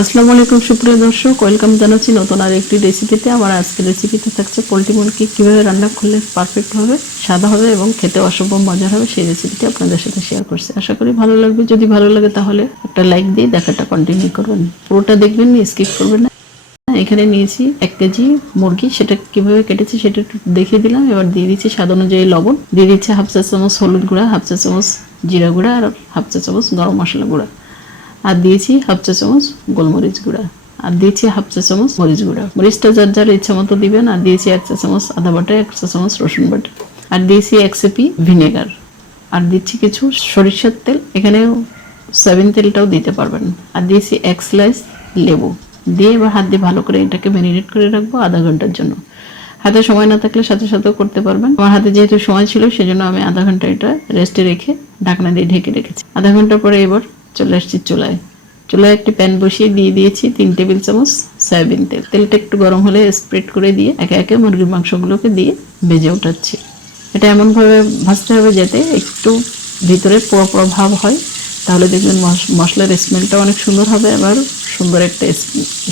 আসসালামু আলাইকুম, সুপ্রিয় দর্শক। ওয়েলকাম জানাচ্ছি নতুন আর একটি রেসিপিতে আমার আজকের রেসিপিতে থাকছে পোলট্রি মুরগি কীভাবে রান্না করলে পারফেক্ট হবে, সাদা হবে এবং খেতে অসম্ভব মজার হবে সেই রেসিপিটি আপনাদের সাথে শেয়ার করছি। আশা করি ভালো লাগবে। যদি ভালো লাগে তাহলে একটা লাইক দিয়ে দেখাটা কন্টিনিউ করবেন। পুরোটা দেখবেন না স্কিপ করবেন না। এখানে নিয়েছি এক কেজি মুরগি। সেটা কীভাবে কেটেছি সেটা একটু দেখিয়ে দিলাম। এবার দিয়ে দিচ্ছি স্বাদ অনুযায়ী লবণ। দিয়ে দিচ্ছি হাফ চা চামচ হলুদ গুঁড়া, হাফ চা চামচ জিরা গুঁড়া আর হাফ চা চামচ গরম মশলা গুঁড়া। আর দিয়েছি হাফ চা চামচ গোলমরিচ গুঁড়া। আর দিয়েছি হাফ চা চামচ মরিচ গুঁড়া। মরিচটা যার যার ইচ্ছা মতো দিবেন, আর দিয়েছি এক চা চামচ আদা বাটা, এক চা চামচ রসুন বাটা। আর দিয়েছি এক সেপি ভিনেগার। আর দিচ্ছি কিছু সরিষার তেল এখানে সয়াবিন তেলটাও দিতে পারবেন। আর দিয়েছি এক স্লাইস লেবু। দিয়ে এবার হাত দিয়ে ভালো করে এটাকে ম্যারিনেট করে রাখব আধা ঘণ্টার জন্য। হাতে সময় না থাকলে সাথে সাথেও করতে পারবেন। আমার হাতে যেহেতু সময় ছিল, সেজন্য আমি আধা ঘণ্টা এটা রেস্টে রেখে ঢাকনা দিয়ে ঢেকে রেখেছি। আধা ঘণ্টা পরে এবার চলে আসছি চুলায়। চুলায় একটি প্যান বসিয়ে দিয়ে দিয়েছি তিন টেবিল চামচ সয়াবিন তেল। তেলটা একটু গরম হলে স্প্রেড করে দিয়ে একে একে মুরগির মাংসগুলোকে দিয়ে ভেজে উঠাচ্ছি। এটা এমনভাবে ভাজতে হবে যাতে একটু ভিতরে পোড়া ভাব হয়, তাহলে দেখবেন মশ- মশলার স্মেলটা অনেক সুন্দর হবে, আবার সুন্দর একটা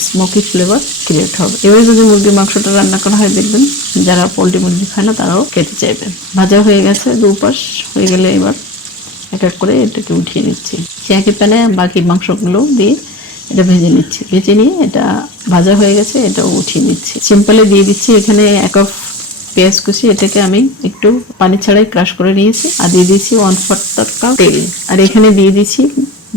স্মোকি ফ্লেভার ক্রিয়েট হবে। এভাবে যদি মুরগির মাংসটা রান্না করা হয়, দেখবেন যারা পোলট্রি মুরগি খায় না, তারাও খেতে চাইবেন ভাজা হয়ে গেছে দুপাশ, হয়ে গেলে এবার এক এক করে এটাকে উঠিয়ে নিচ্ছি। সে একই প্যানে বাকি মাংসগুলো দিয়ে এটা ভেজে নিচ্ছি। ভেজে নিয়ে এটা ভাজা হয়ে গেছে, এটাও উঠিয়ে নিচ্ছি। সিম্পলে দিয়ে দিচ্ছি এখানে এক অফ পেঁয়াজ কুচি, এটাকে আমি একটু পানি ছাড়াই ক্রাশ করে নিয়েছি। আর দিয়ে দিয়েছি ওয়ান ফোর্থ কাপ তেল। আর এখানে দিয়ে দিচ্ছি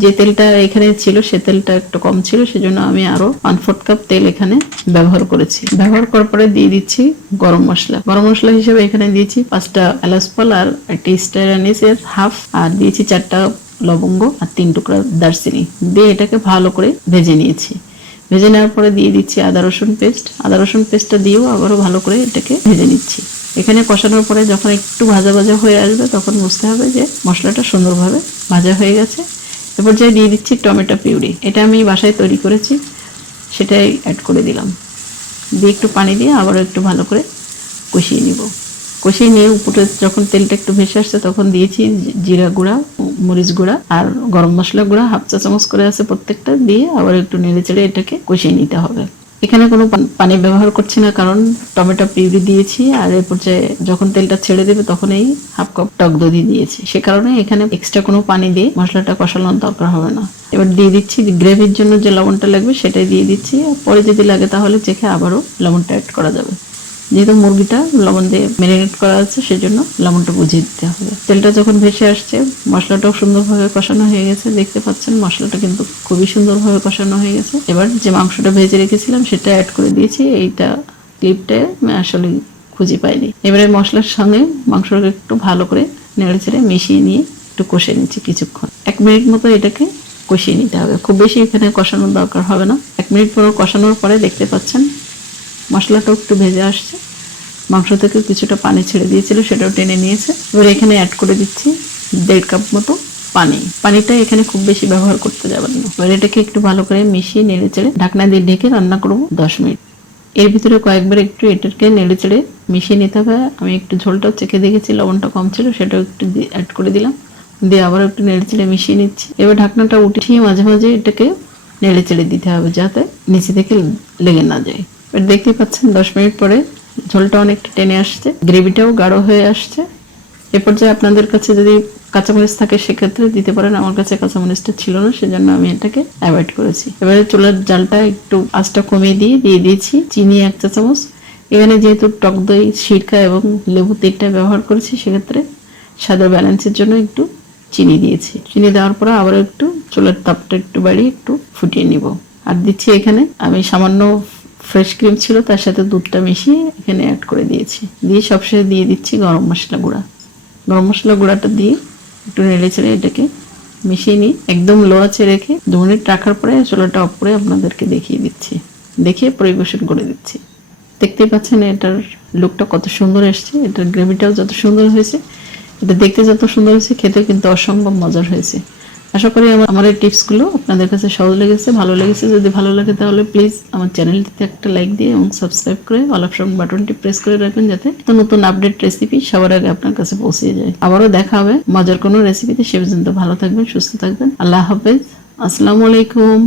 যে তেলটা এখানে ছিল, সে তেলটা একটু কম ছিল, সেজন্য আমি আরও ওয়ান ফোর্থ কাপ তেল এখানে ব্যবহার করেছি। ব্যবহার করার পরে দিয়ে দিচ্ছি গরম মশলা। গরম মশলা হিসেবে এখানে দিয়েছি পাঁচটা এলাচ ফল আর একটি স্টার আনিসের হাফ, আর দিয়েছি চারটা লবঙ্গ আর তিন টুকরা দারচিনি। দিয়ে এটাকে ভালো করে ভেজে নিয়েছি। ভেজে নেওয়ার পরে দিয়ে দিচ্ছি আদা রসুন পেস্ট। আদা রসুন পেস্টটা দিয়েও আবারও ভালো করে এটাকে ভেজে নিচ্ছি। এখানে কষানোর পরে যখন একটু ভাজা ভাজা হয়ে আসবে, তখন বুঝতে হবে যে মশলাটা সুন্দরভাবে ভাজা হয়ে গেছে। এরপর যাই দিয়ে দিচ্ছি টমেটো পিউরি। এটা আমি বাসায় তৈরি করেছি, সেটাই অ্যাড করে দিলাম। দিয়ে একটু পানি দিয়ে আবারও একটু ভালো করে কষিয়ে নিব। কষিয়ে নিয়ে উপরে যখন তেলটা একটু ভেসে আসছে, তখন দিয়েছি জিরা গুঁড়া, মরিচ গুঁড়া আর গরম মশলা গুঁড়া, হাফ চা চামচ করে আছে প্রত্যেকটা। দিয়ে আবার একটু নেড়ে চেড়ে এটাকে কষিয়ে নিতে হবে। এখানে কোনো পানি ব্যবহার করছি না, কারণ টমেটো পিউরি দিয়েছি, আর এরপর পর্যায়ে যখন তেলটা ছেড়ে দেবে তখন এই হাফ কাপ টক দধি দিয়েছি। সে কারণে এখানে এক্সট্রা কোনো পানি দিয়ে মশলাটা কষানোর দরকার হবে না। এবার দিয়ে দিচ্ছি গ্রেভির জন্য যে লবণটা লাগবে, সেটাই দিয়ে দিচ্ছি পরে যদি লাগে তাহলে চেখে আবারও লবণটা অ্যাড করা যাবে। যেহেতু মুরগিটা লবণ দিয়ে ম্যারিনেট করা আছে, সেজন্য লবণটা বুঝিয়ে দিতে হবে। তেলটা যখন ভেসে আসছে, মশলাটাও সুন্দরভাবে কষানো হয়ে গেছে। দেখতে পাচ্ছেন, মশলাটা কিন্তু খুবই সুন্দরভাবে কষানো হয়ে গেছে। এবার যে মাংসটা ভেজে রেখেছিলাম, সেটা অ্যাড করে দিয়েছি। এইটা ক্লিপটা আসলে খুঁজে পাইনি। এবারে মশলার সঙ্গে মাংসটাকে একটু ভালো করে নেড়ে চেড়ে মিশিয়ে নিয়ে একটু কষে নিচ্ছি কিছুক্ষণ। এক মিনিট মতো এটাকে কষিয়ে নিতে হবে। খুব বেশি এখানে কষানোর দরকার হবে না। এক মিনিট পর কষানোর পরে দেখতে পাচ্ছেন মশলাটাও একটু ভেজে আসছে। মাংস থেকে কিছুটা পানি ছেড়ে দিয়েছিল, সেটাও টেনে নিয়েছে। এবার এখানে অ্যাড করে দিচ্ছি দেড় কাপ মতো পানি। পানিটা এখানে খুব বেশি ব্যবহার করতে যাবেন না। এবার এটাকে একটু ভালো করে মিশিয়ে নেড়ে চেড়ে ঢাকনা দিয়ে ঢেকে রান্না করব দশ মিনিট। এর ভিতরে কয়েকবার একটু এটাকে নেড়ে চেড়ে মিশিয়ে নিতে হবে। আমি একটু ঝোলটাও চেখে দেখেছি, লবণটা কম ছিল, সেটাও একটু অ্যাড করে দিলাম। দিয়ে আবার একটু নেড়ে চেড়ে মিশিয়ে নিচ্ছি। এবার ঢাকনাটা উঠিয়ে মাঝে মাঝে এটাকে নেড়ে চেড়ে দিতে হবে যাতে নিচে থেকে লেগে না যায়। এবার দেখতেই পাচ্ছেন, দশ মিনিট পরে ঝোলটা অনেকটা টেনে আসছে। গ্রেভিটাও গাঢ় হয়ে আসছে। এ পর্যায়ে আপনাদের কাছে যদি কাঁচামরিচ থাকে, সেক্ষেত্রে দিতে পারেন। আমার কাছে কাঁচামরিচটা ছিল না, সেজন্য আমি এটাকে অ্যাভয়েড করেছি। এবারে চুলার জালটা একটু আঁচটা কমিয়ে দিয়ে দিয়ে দিয়েছি চিনি এক চা চামচ। এখানে যেহেতু টক দই, সিরকা এবং লেবু তেলটা ব্যবহার করেছি, সেক্ষেত্রে স্বাদের ব্যালেন্সের জন্য একটু চিনি দিয়েছি। চিনি দেওয়ার পরে আবার একটু চুলার তাপটা একটু বাড়িয়ে একটু ফুটিয়ে নিব। আর দিচ্ছি এখানে আমি সামান্য ফ্রেশ ক্রিম ছিল, তার সাথে দুধটা মিশিয়ে এখানে অ্যাড করে দিয়েছি। দিয়ে সবশেষে দিয়ে দিচ্ছি গরম মশলা গুঁড়া। গরম মশলা গুঁড়াটা দিয়ে একটু নেড়ে চেড়ে এটাকে মিশিয়ে নিই। একদম লো আছে রেখে দু মিনিট রাখার পরে চুলাটা অফ করে আপনাদেরকে দেখিয়ে দিচ্ছি। দেখিয়ে পরিবেশন করে দিচ্ছি। দেখতেই পাচ্ছেন এটার লুকটা কত সুন্দর এসছে। এটার গ্রেভিটাও যত সুন্দর হয়েছে, এটা দেখতে যত সুন্দর হয়েছে, খেতেও কিন্তু অসম্ভব মজার হয়েছে। আশা করি আমার এই টিপসগুলো আপনাদের কাছে সহজ লেগেছে, ভালো লেগেছে। যদি ভালো লাগে তাহলে প্লিজ আমার চ্যানেলটিতে একটা লাইক দিয়ে এবং সাবস্ক্রাইব করে অল অপশন বাটনটি প্রেস করে রাখবেন যাতে নতুন আপডেট রেসিপি সবার আগে আপনার কাছে পৌঁছে যায়। আবারও দেখা হবে মজার কোনো রেসিপিতে সে পর্যন্ত ভালো থাকবেন, সুস্থ থাকবেন। আল্লাহ হাফেজ। আসসালামু আলাইকুম।